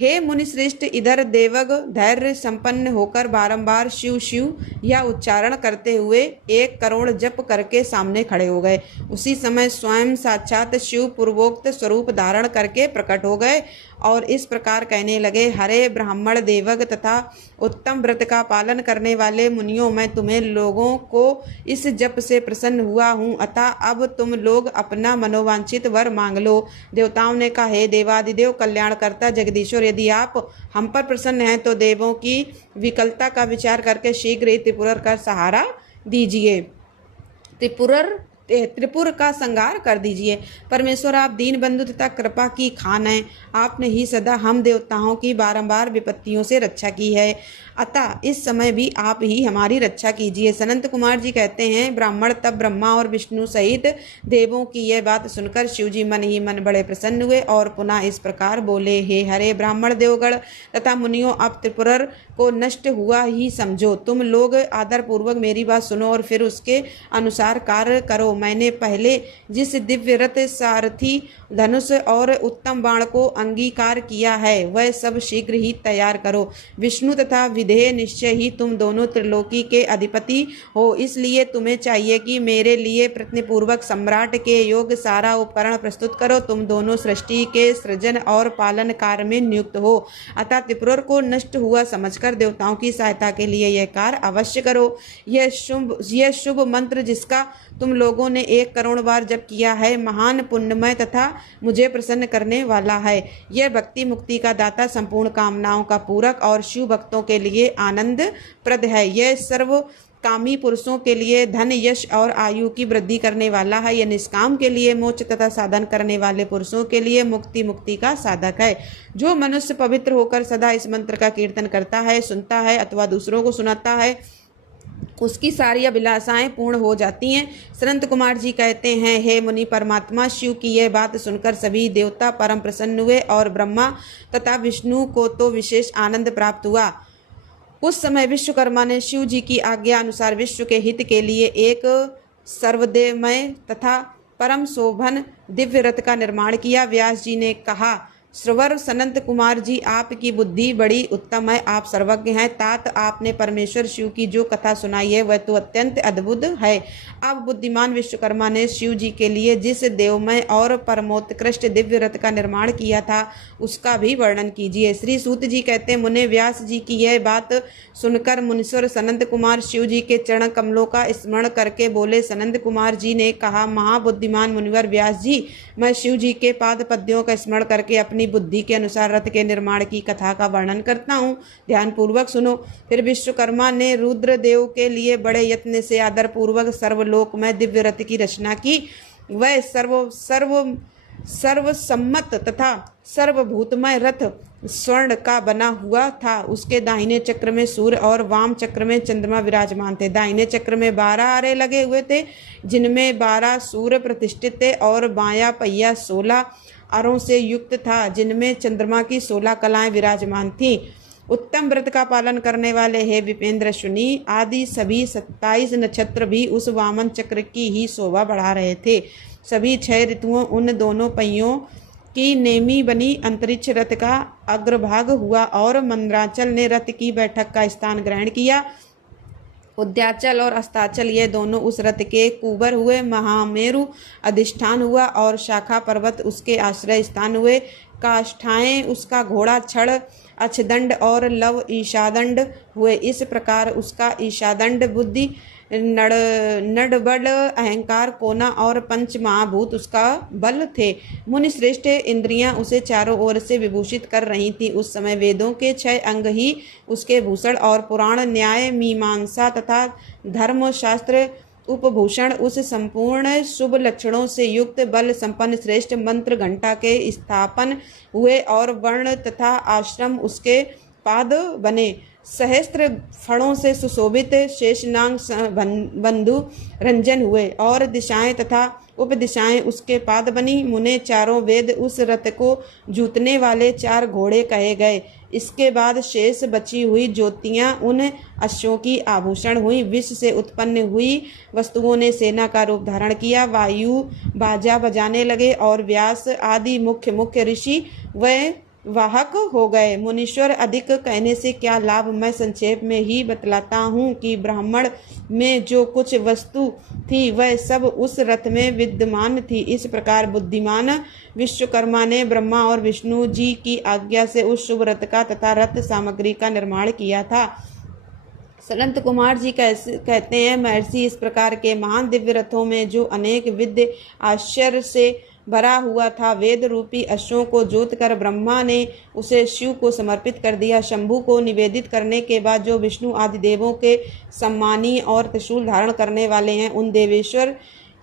हे मुनि श्रेष्ठ, इधर देवग धैर्य संपन्न होकर बारंबार शिव शिव या उच्चारण करते हुए 1 करोड़ जप करके सामने खड़े हो गए। उसी समय स्वयं साक्षात शिव पूर्वोक्त स्वरूप धारण करके प्रकट हो गए और इस प्रकार कहने लगे, हरे ब्राह्मण देवग तथा उत्तम व्रत का पालन करने वाले मुनियों, मैं तुम्हें लोगों को इस जप से प्रसन्न हुआ हूँ, अतः अब तुम लोग अपना मनोवांछित वर मांग लो। देवताओं ने कहा, हे देवादिदेव कल्याणकर्ता जगदीश्वर, यदि आप हम पर प्रसन्न हैं तो देवों की विकलता का विचार करके शीघ्र ही त्रिपुर का सहारा दीजिए, त्रिपुर का संहार कर दीजिए। परमेश्वर, आप दीन बंधु तथा कृपा की खान हैं। आपने ही सदा हम देवताओं की बारंबार विपत्तियों से रक्षा की है, अतः इस समय भी आप ही हमारी रक्षा कीजिए। सनंत कुमार जी कहते हैं, ब्राह्मण तब ब्रह्मा और विष्णु सहित देवों की यह बात सुनकर शिव जी मन ही मन बड़े प्रसन्न हुए और पुनः इस प्रकार बोले, हे हरे ब्राह्मण देवगण तथा मुनियों, अब त्रिपुर को नष्ट हुआ ही समझो। तुम लोग आदर पूर्वक मेरी बात सुनो और फिर उसके अनुसार कार्य करो। मैंने पहले जिस दिव्य रथ, सारथी, धनुष और उत्तम बाण को अंगीकार किया है वह सब शीघ्र ही तैयार करो। विष्णु तथा विधेय निश्चय ही तुम दोनों त्रिलोकी के अधिपति हो, इसलिए तुम्हें चाहिए कि मेरे लिए प्रयत्नपूर्वक सम्राट के योग सारा उपकरण प्रस्तुत करो। तुम दोनों सृष्टि के सृजन और पालन कार्य में नियुक्त हो, अतः त्रिपुर को नष्ट हुआ समझकर देवताओं की सहायता के लिए यह कार्य अवश्य करो। यह शुभ मंत्र जिसका तुम लोगों ने 1 करोड़ बार जप किया है, महान पुण्यमय तथा मुझे प्रसन्न करने वाला है। यह भक्ति मुक्ति का दाता, संपूर्ण कामनाओं का पूरक और शिव भक्तों के लिए आनंद प्रद है। यह सर्व कामी पुरुषों के लिए धन, यश और आयु की वृद्धि करने वाला है। यह निष्काम के लिए मोक्ष तथा साधन करने वाले पुरुषों के लिए मुक्ति का साधक है। जो मनुष्य पवित्र होकर सदा इस मंत्र का कीर्तन करता है, सुनता है अथवा दूसरों को सुनाता है, उसकी सारी अभिलाषाएं पूर्ण हो जाती हैं। संत कुमार जी कहते हैं, हे मुनि, परमात्मा शिव की यह बात सुनकर सभी देवता परम प्रसन्न हुए और ब्रह्मा तथा विष्णु को तो विशेष आनंद प्राप्त हुआ। उस समय विश्वकर्मा ने शिव जी की आज्ञा अनुसार विश्व के हित के लिए एक सर्वदेवमय तथा परम शोभन दिव्य रथ का निर्माण किया। व्यास जी ने कहा, श्रवर सनंत कुमार जी, आपकी बुद्धि बड़ी उत्तम है, आप सर्वज्ञ हैं। तात आपने परमेश्वर शिव की जो कथा सुनाई है वह तो अत्यंत अद्भुत है। अब बुद्धिमान विश्वकर्मा ने शिव जी के लिए जिस देवमय और परमोत्कृष्ट दिव्य रथ का निर्माण किया था उसका भी वर्णन कीजिए। श्री सूत जी कहते हैं, मुने व्यास जी की यह बात सुनकर मुनीश्वर सनंत कुमार शिव जी के चरण कमलों का स्मरण करके बोले। सनंत कुमार जी ने कहा, महाबुद्धिमान मुनिवर व्यास जी, मैं शिव जी के पाद पद्यों का स्मरण करके अपनी बुद्धि के अनुसार रथ के निर्माण की कथा का वर्णन करता हूँ, ध्यान पूर्वक सुनो। फिर विश्वकर्मा ने रुद्रदेव के लिए बड़े यत्न से आदर पूर्वक सर्वलोक में दिव्य रथ की रचना की। वह सर्वसम्मत तथा सर्वभूतमय रथ स्वर्ण का बना हुआ था। उसके दाहिने चक्र में सूर्य और वाम चक्र में चंद्रमा विराजमान थे। दाहिने चक्र में 12 आरे लगे हुए थे, जिनमें 12 सूर्य प्रतिष्ठित थे, और बायां पहिया 16 आरों से युक्त था, जिनमें चंद्रमा की 16 कलाएं विराजमान थीं। उत्तम व्रत का पालन करने वाले हे विपेंद्र सुनी आदि सभी 27 नक्षत्र भी उस वामन चक्र की ही शोभा बढ़ा रहे थे। सभी 6 ऋतुओं उन दोनों पहियों की नेमी बनी अंतरिक्ष रथ का अग्रभाग हुआ और मंदराचल ने रथ की बैठक का स्थान ग्रहण किया। उद्याचल और अस्ताचल ये दोनों उस रथ के कुबर हुए। महामेरु अधिष्ठान हुआ और शाखा पर्वत उसके आश्रय स्थान हुए। काष्ठाएं उसका घोड़ा छड़ अक्षदंड और लव ईशादंड हुए। इस प्रकार उसका ईशादंड बुद्धि नडबल अहंकार कोना और पंच महाभूत उसका बल थे। मुनि श्रेष्ठ इंद्रियां उसे चारों ओर से विभूषित कर रही थी। उस समय वेदों के 6 अंग ही उसके भूषण और पुराण न्याय मीमांसा तथा धर्मशास्त्र उपभूषण उस संपूर्ण शुभ लक्षणों से युक्त बल संपन्न श्रेष्ठ मंत्र घंटा के स्थापन हुए और वर्ण तथा आश्रम उसके पाद बने। सहस्त्र फणों से सुशोभित शेषनाग बंधु रंजन हुए और दिशाएं तथा उपदिशाएं उसके पाद बनी। मुने चारों वेद उस रथ को जूतने वाले 4 घोड़े कहे गए। इसके बाद शेष बची हुई ज्योतियां उन अश्वों की आभूषण हुई। विष से उत्पन्न हुई वस्तुओं ने सेना का रूप धारण किया। वायु बाजा बजाने लगे और व्यास आदि मुख्य ऋषि वह वाहक हो गए। मुनीश्वर अधिक कहने से क्या लाभ, मैं संक्षेप में ही बतलाता हूँ कि ब्राह्मण में जो कुछ वस्तु थी वह सब उस रथ में विद्यमान थी। इस प्रकार बुद्धिमान विश्वकर्मा ने ब्रह्मा और विष्णु जी की आज्ञा से उस शुभ रथ का तथा रथ सामग्री का निर्माण किया था। सनंत कुमार जी कहते हैं, महर्षि इस प्रकार के महान दिव्य रथों में जो अनेक विद्य आश्चर्य से भरा हुआ था, वेद रूपी अश्वों को जोत कर ब्रह्मा ने उसे शिव को समर्पित कर दिया। शंभु को निवेदित करने के बाद जो विष्णु आदि देवों के सम्मानी और त्रिशूल धारण करने वाले हैं, उन देवेश्वर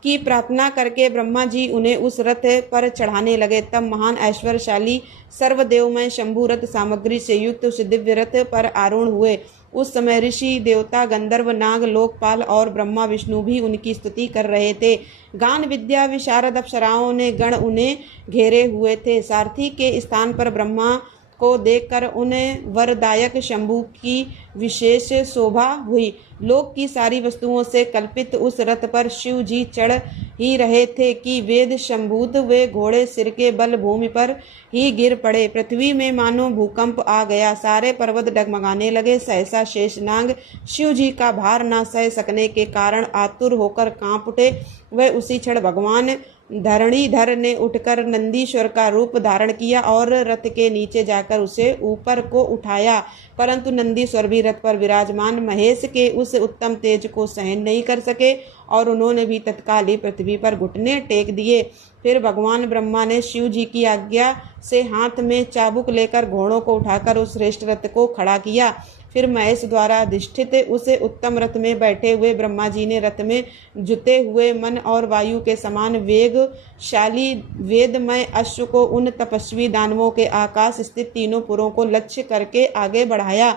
की प्रार्थना करके ब्रह्मा जी उन्हें उस रथ पर चढ़ाने लगे। तब महान ऐश्वर्यशाली सर्वदेवमय शंभु रथ सामग्री से युक्त उस दिव्य रथ पर आरूढ़ हुए। उस समय ऋषि देवता गंधर्व नाग लोकपाल और ब्रह्मा विष्णु भी उनकी स्तुति कर रहे थे। गान विद्या विशारद अप्सराओं ने गण उन्हें घेरे हुए थे। सारथी के स्थान पर ब्रह्मा को देखकर उन्हें वरदायक शंभु की विशेष शोभा हुई। लोक की सारी वस्तुओं से कल्पित उस रथ पर शिव जी चढ़ ही रहे थे कि वेद शंभूत वे घोड़े सिर के बल भूमि पर ही गिर पड़े। पृथ्वी में मानो भूकंप आ गया। सारे पर्वत डगमगाने लगे। सहसा शेषनाग शिव जी का भार न सह सकने के कारण आतुर होकर कांप उठे। वह उसी क्षण भगवान धरणीधर ने उठकर नंदीश्वर का रूप धारण किया और रथ के नीचे जाकर उसे ऊपर को उठाया। परंतु नंदीश्वर भी रथ पर विराजमान महेश के उस उत्तम तेज को सहन नहीं कर सके और उन्होंने भी तत्काल ही पृथ्वी पर घुटने टेक दिए। फिर भगवान ब्रह्मा ने शिव जी की आज्ञा से हाथ में चाबुक लेकर घोड़ों को उठाकर उस श्रेष्ठ रथ को खड़ा किया। फिर महेश द्वारा अधिष्ठित उस उत्तम रथ में बैठे हुए ब्रह्मा जी ने रथ में जुते हुए मन और वायु के समान वेगशाली वेदमय अश्व को उन तपस्वी दानवों के आकाश स्थित तीनों पुरों को लक्ष्य करके आगे बढ़ाया।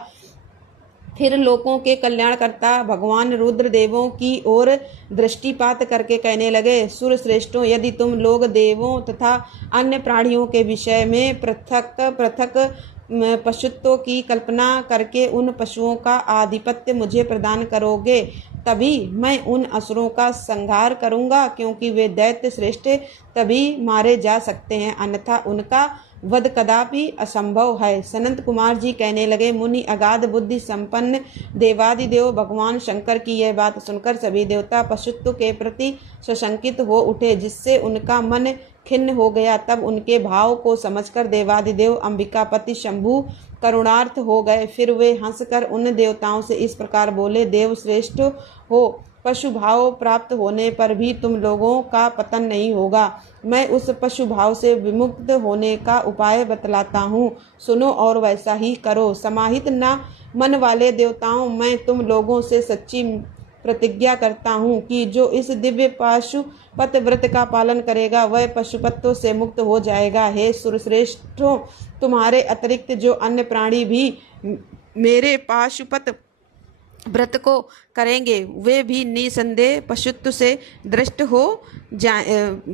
फिर लोकों के कल्याणकर्ता भगवान रुद्र देवों की ओर दृष्टिपात करके कहने लगे, सुर श्रेष्ठों, यदि तुम लोग देवों तथा अन्य प्राणियों के विषय में पृथक पृथक पशुत्व की कल्पना करके उन पशुओं का आधिपत्य मुझे प्रदान करोगे, तभी मैं उन असुरों का संहार करूंगा, क्योंकि वे दैत्य श्रेष्ठ तभी मारे जा सकते हैं, अन्यथा उनका वध कदापि असंभव है। सनंत कुमार जी कहने लगे, मुनि अगाध बुद्धि संपन्न देवादिदेव भगवान शंकर की यह बात सुनकर सभी देवता पशुत्व के प्रति सशंकित हो उठे, जिससे उनका मन खिन्न हो गया। तब उनके भाव को समझकर देवादिदेव अंबिकापति शंभु करुणार्थ हो गए। फिर वे हंसकर उन देवताओं से इस प्रकार बोले, देव श्रेष्ठ हो, पशु भाव प्राप्त होने पर भी तुम लोगों का पतन नहीं होगा। मैं उस पशु भाव से विमुक्त होने का उपाय बतलाता हूँ, सुनो और वैसा ही करो। समाहित न मन वाले देवताओं, मैं तुम लोगों से सच्ची प्रतिज्ञा करता हूँ कि जो इस दिव्य पाशुपत व्रत का पालन करेगा वह पशुपत्व से मुक्त हो जाएगा। हे सुरश्रेष्ठों, तुम्हारे अतिरिक्त जो अन्य प्राणी भी मेरे पाशुपत व्रत को करेंगे वे भी निसंदेह पशुत्व से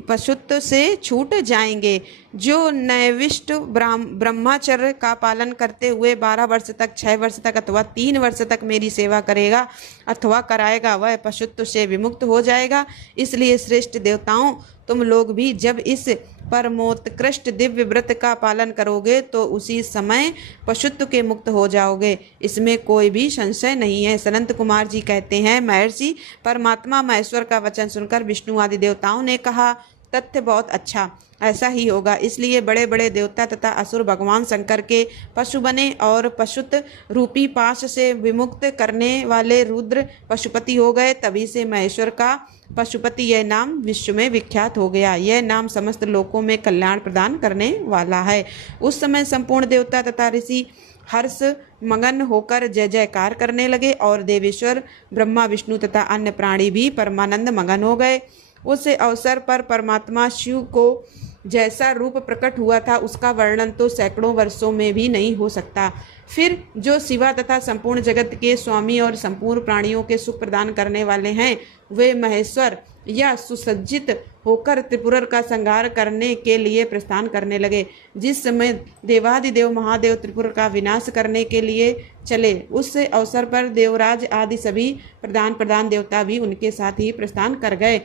पशुत्व से छूट जाएंगे। जो नैविष्ट ब्रह्मचर्य का पालन करते हुए 12 वर्ष तक, 6 वर्ष तक अथवा 3 वर्ष तक मेरी सेवा करेगा अथवा कराएगा वह पशुत्व से विमुक्त हो जाएगा। इसलिए श्रेष्ठ देवताओं, तुम लोग भी जब इस परमोत्कृष्ट दिव्य व्रत का पालन करोगे तो उसी समय पशुत्व के मुक्त हो जाओगे, इसमें कोई भी संशय नहीं है। सनंत कुमार जी कहते हैं, महर्षि परमात्मा महेश्वर का वचन सुनकर विष्णु आदि देवताओं ने कहा, तथ्य बहुत अच्छा, ऐसा ही होगा। इसलिए बड़े बड़े देवता तथा असुर भगवान शंकर के पशु बने और पशुत रूपी पाश से विमुक्त करने वाले रुद्र पशुपति हो गए। तभी से महेश्वर का पशुपति यह नाम विश्व में विख्यात हो गया। यह नाम समस्त लोकों में कल्याण प्रदान करने वाला है। उस समय संपूर्ण देवता तथा ऋषि हर्ष मगन होकर जय जयकार करने लगे और देवेश्वर ब्रह्मा विष्णु तथा अन्य प्राणी भी परमानंद मगन हो गए। उस अवसर पर परमात्मा शिव को जैसा रूप प्रकट हुआ था उसका वर्णन तो सैकड़ों वर्षों में भी नहीं हो सकता। फिर जो शिवा तथा संपूर्ण जगत के स्वामी और संपूर्ण प्राणियों के सुख प्रदान करने वाले हैं, वे महेश्वर या सुसज्जित होकर त्रिपुर का संहार करने के लिए प्रस्थान करने लगे। जिस समय देवादिदेव महादेव त्रिपुर का विनाश करने के लिए चले, उस अवसर पर देवराज आदि सभी प्रधान देवता भी उनके साथ ही प्रस्थान कर गए।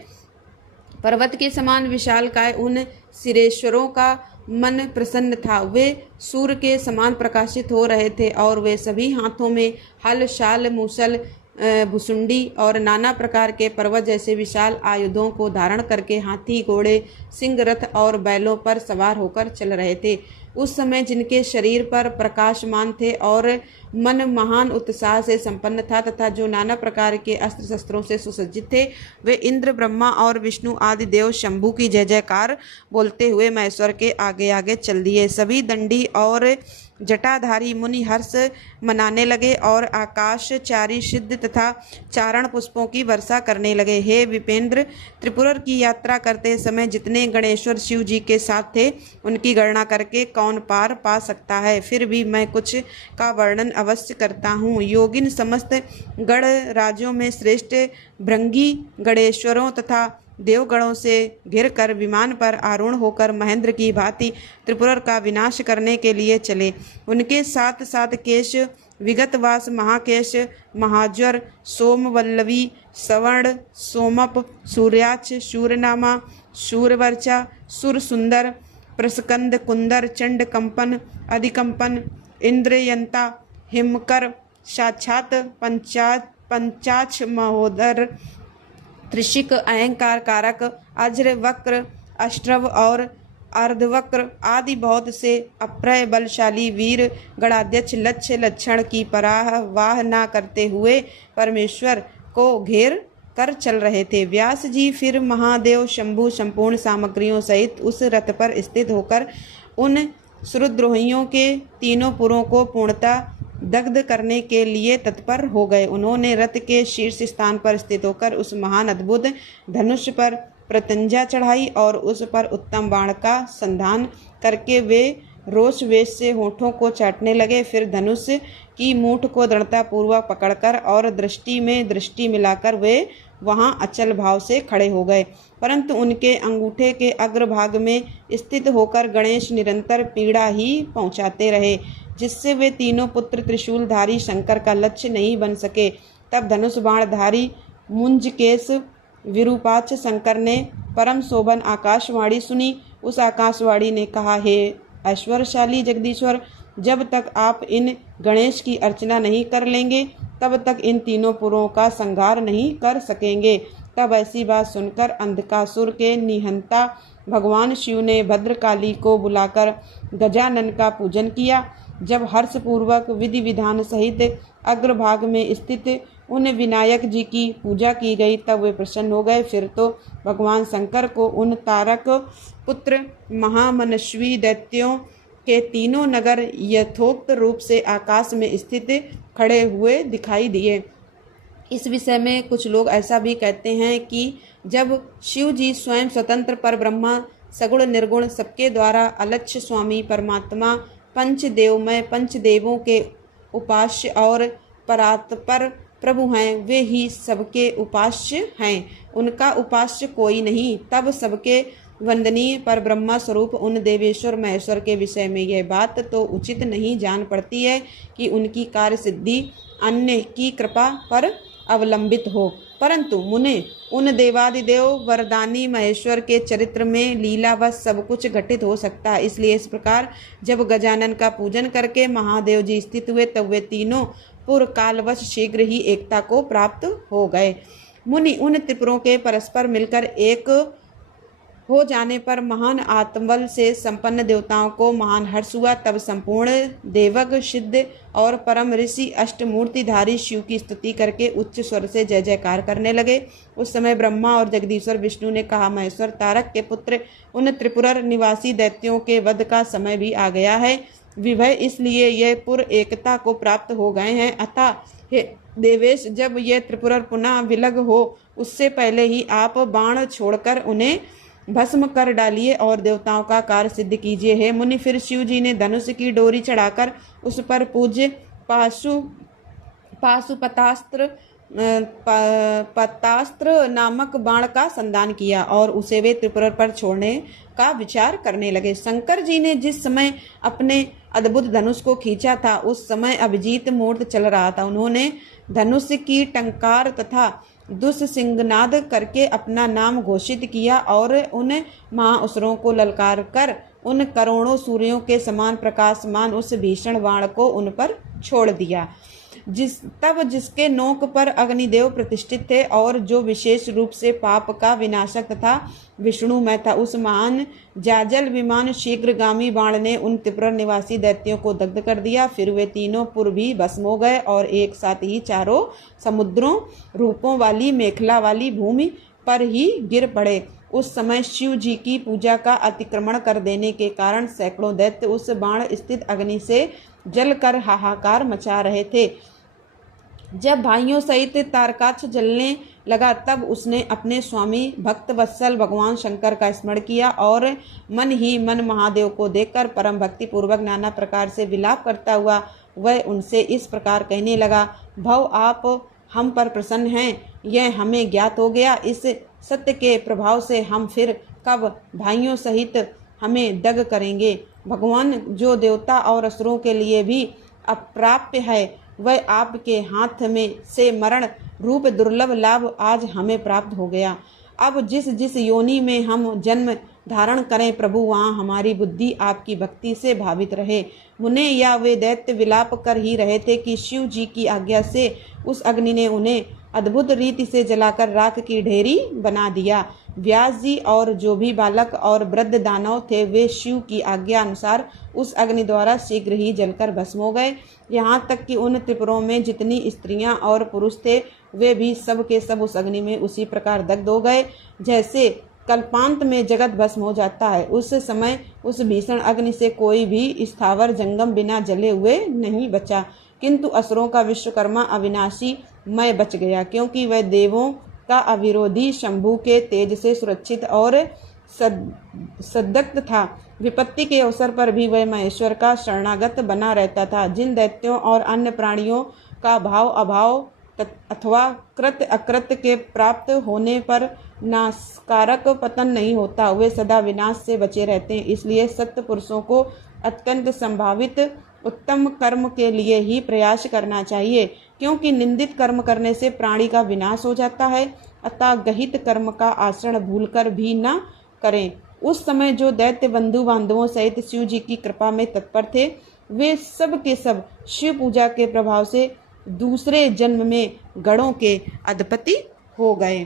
पर्वत के समान विशालकाय उन सिरेश्वरों का मन प्रसन्न था। वे सूर्य के समान प्रकाशित हो रहे थे और वे सभी हाथों में हल, शाल, मूसल, भुसुंडी और नाना प्रकार के पर्वत जैसे विशाल आयुधों को धारण करके हाथी, घोड़े, सिंह, रथ और बैलों पर सवार होकर चल रहे थे। उस समय जिनके शरीर पर प्रकाशमान थे और मन महान उत्साह से संपन्न था तथा जो नाना प्रकार के अस्त्र शस्त्रों से सुसज्जित थे, वे इंद्र, ब्रह्मा और विष्णु आदि देव शंभु की जय जयकार बोलते हुए महेश्वर के आगे आगे चल दिए। सभी दंडी और जटाधारी मुनि हर्ष मनाने लगे और आकाशचारी सिद्ध तथा चारण पुष्पों की वर्षा करने लगे। हे विपेंद्र, त्रिपुर की यात्रा करते समय जितने गणेश्वर शिव जी के साथ थे उनकी गणना करके कौन पार पा सकता है। फिर भी मैं कुछ का वर्णन अवश्य करता हूँ। योगिन समस्त गण राज्यों में श्रेष्ठ भृंगी गणेश्वरों तथा देवगणों से घिरकर विमान पर आरूढ़ होकर महेंद्र की भांति त्रिपुर का विनाश करने के लिए चले। उनके साथ साथ केश, विगतवास, महाकेश, महाज्वर, सोमवल्लवी, सवर्ण, सोमप, सूर्याक्ष, शूरनामा, शूरवर्चा, सुरसुंदर, प्रस्कंद, कुंदर, चंड कंपन, अधिकंपन, इंद्रयंता, हिमकर, साक्षात पंचाक्ष महोदर, त्रिशिक, अहंकार कारक, अज्र, वक्र, अष्टव और अर्धवक्र आदि बहुत से अप्रय बलशाली वीर गणाध्यक्ष लक्ष्य लक्षण की परावाह न करते हुए परमेश्वर को घेर कर चल रहे थे। व्यास जी फिर महादेव शंभु संपूर्ण सामग्रियों सहित उस रथ पर स्थित होकर उन सुरद्रोहियों के तीनों पुरों को पूर्णतः दग्ध करने के लिए तत्पर हो गए। उन्होंने रथ के शीर्ष स्थान पर स्थित होकर उस महान अद्भुत धनुष पर प्रत्यंजा चढ़ाई और उस पर उत्तम बाण का संधान करके वे रोष वेश से होठों को चाटने लगे। फिर धनुष की मूठ को दृढ़ता पूर्वक पकड़कर और दृष्टि में दृष्टि मिलाकर वे वहां अचल भाव से खड़े हो गए। परंतु उनके अंगूठे के अग्रभाग में स्थित होकर गणेश निरंतर पीड़ा ही पहुंचाते रहे, जिससे वे तीनों पुत्र त्रिशूलधारी शंकर का लक्ष्य नहीं बन सके। तब धनुष बाणधारी मुंजकेश विरूपाक्ष शंकर ने परम शोभन आकाशवाणी सुनी। उस आकाशवाणी ने कहा, हे ऐश्वर्यशाली जगदीश्वर, जब तक आप इन गणेश की अर्चना नहीं कर लेंगे तब तक इन तीनों पुरों का संहार नहीं कर सकेंगे। तब ऐसी बात सुनकर अंधकासुर के निहंता भगवान शिव ने भद्रकाली को बुलाकर गजानन का पूजन किया। जब हर्षपूर्वक विधि विधान सहित अग्रभाग में स्थित उन विनायक जी की पूजा की गई तब वे प्रसन्न हो गए। फिर तो भगवान शंकर को उन तारक पुत्र महामनस्वी दैत्यों के तीनों नगर यथोक्त रूप से आकाश में स्थित खड़े हुए दिखाई दिए। इस विषय में कुछ लोग ऐसा भी कहते हैं कि जब शिव जी स्वयं स्वतंत्र पर ब्रह्मा सगुण निर्गुण सबके द्वारा अलक्ष्य स्वामी परमात्मा पंचदेवमय पंचदेवों के उपास्य और परात्पर प्रभु हैं वे ही सबके उपास्य हैं, उनका उपास्य कोई नहीं। तब सबके वंदनीय पर ब्रह्मा स्वरूप उन देवेश्वर महेश्वर के विषय में यह बात तो उचित नहीं जान पड़ती है कि उनकी कार्य सिद्धि अन्य की कृपा पर अवलंबित हो, परंतु मुने उन देवादिदेव वरदानी महेश्वर के चरित्र में लीलावश सब कुछ घटित हो सकता है। इसलिए इस प्रकार जब गजानन का पूजन करके महादेव जी स्थित हुए तब वे तीनों पूर्व कालवश शीघ्र ही एकता को प्राप्त हो गए। मुनि उन त्रिपुरों के परस्पर मिलकर एक हो जाने पर महान आत्मबल से संपन्न देवताओं को महान हर्ष हुआ। तब संपूर्ण देवग सिद्ध और परम ऋषि अष्टमूर्तिधारी शिव की स्तुति करके उच्च स्वर से जय जयकार करने लगे। उस समय ब्रह्मा और जगदीश्वर विष्णु ने कहा, महेश्वर तारक के पुत्र उन त्रिपुर निवासी दैत्यों के वध का समय भी आ गया है। विभय इसलिए यह पुर एकता को प्राप्त हो गए हैं। अतः हे देवेश, जब ये त्रिपुर पुनः विलग हो उससे पहले ही आप बाण छोड़कर उन्हें भस्म कर डालिए और देवताओं का कार्य सिद्ध कीजिए। हे मुनि, फिर शिव जी ने धनुष की डोरी चढ़ाकर उस पर पूज्य पाशुपतास्त्र नामक बाण का संधान किया और उसे वे त्रिपुर पर छोड़ने का विचार करने लगे। शंकर जी ने जिस समय अपने अद्भुत धनुष को खींचा था उस समय अभिजीत मुहूर्त चल रहा था। उन्होंने धनुष की टंकार तथा दुस्सिंहनाद करके अपना नाम घोषित किया और उन महाअसुरों को ललकार कर उन करोड़ों सूर्यों के समान प्रकाशमान उस भीषण बाण को उन पर छोड़ दिया। जिसके नोक पर अग्निदेव प्रतिष्ठित थे और जो विशेष रूप से पाप का विनाशक तथा विष्णुमय था, उस महान जाजल विमान शीघ्रगामी बाण ने उन त्रिपुर निवासी दैत्यों को दग्ध कर दिया। फिर वे तीनों पुर भी भस्म हो गए और एक साथ ही चारों समुद्रों रूपों वाली मेखला वाली भूमि पर ही गिर पड़े। उस समय शिव जी की पूजा का अतिक्रमण कर देने के कारण सैकड़ों दैत्य उस बाण स्थित अग्नि से जलकर हाहाकार मचा रहे थे। जब भाइयों सहित तारकाक्ष जलने लगा तब उसने अपने स्वामी भक्त वत्सल भगवान शंकर का स्मरण किया और मन ही मन महादेव को देखकर परम भक्ति पूर्वक नाना प्रकार से विलाप करता हुआ वह उनसे इस प्रकार कहने लगा, भव आप हम पर प्रसन्न हैं, यह हमें ज्ञात हो गया। इस सत्य के प्रभाव से हम फिर कब भाइयों सहित हमें दग करेंगे। भगवान जो देवता और असुरों के लिए भी अप्राप्य है वह आपके हाथ में से मरण रूप दुर्लभ लाभ आज हमें प्राप्त हो गया। अब जिस जिस योनि में हम जन्म धारण करें प्रभु, वहाँ हमारी बुद्धि आपकी भक्ति से भावित रहे। मुने या वे दैत्य विलाप कर ही रहे थे कि शिव जी की आज्ञा से उस अग्नि ने उन्हें अद्भुत रीति से जलाकर राख की ढेरी बना दिया। व्यास जी और जो भी बालक और वृद्ध दानव थे वे शिव की आज्ञा अनुसार उस अग्नि द्वारा शीघ्र ही जलकर भस्म हो गए। यहाँ तक कि उन त्रिपुरों में जितनी स्त्रियां और पुरुष थे वे भी सब के सब उस अग्नि में उसी प्रकार दग्ध हो गए जैसे कल्पांत में जगत भस्म हो जाता है। उस समय उस भीषण अग्नि से कोई भी स्थावर जंगम बिना जले हुए नहीं बचा, किंतु असुरों का विश्वकर्मा अविनाशी मय बच गया, क्योंकि वह देवों का अविरोधी शंभु के तेज से सुरक्षित और सदक्त था। विपत्ति के अवसर पर भी वह महेश्वर का शरणागत बना रहता था। जिन दैत्यों और अन्य प्राणियों का भाव अभाव अथवा कृत्य अकृत्य के प्राप्त होने पर नाशकारक पतन नहीं होता, वे सदा विनाश से बचे रहते हैं। इसलिए सत्य पुरुषों को अत्यंत संभावित उत्तम कर्म के लिए ही प्रयास करना चाहिए, क्योंकि निंदित कर्म करने से प्राणी का विनाश हो जाता है। अतः गहित कर्म का आचरण भूलकर भी न करें। उस समय जो दैत्य बंधु बांधवों सहित शिव जी की कृपा में तत्पर थे वे सब के सब शिव पूजा के प्रभाव से दूसरे जन्म में गणों के अधिपति हो गए।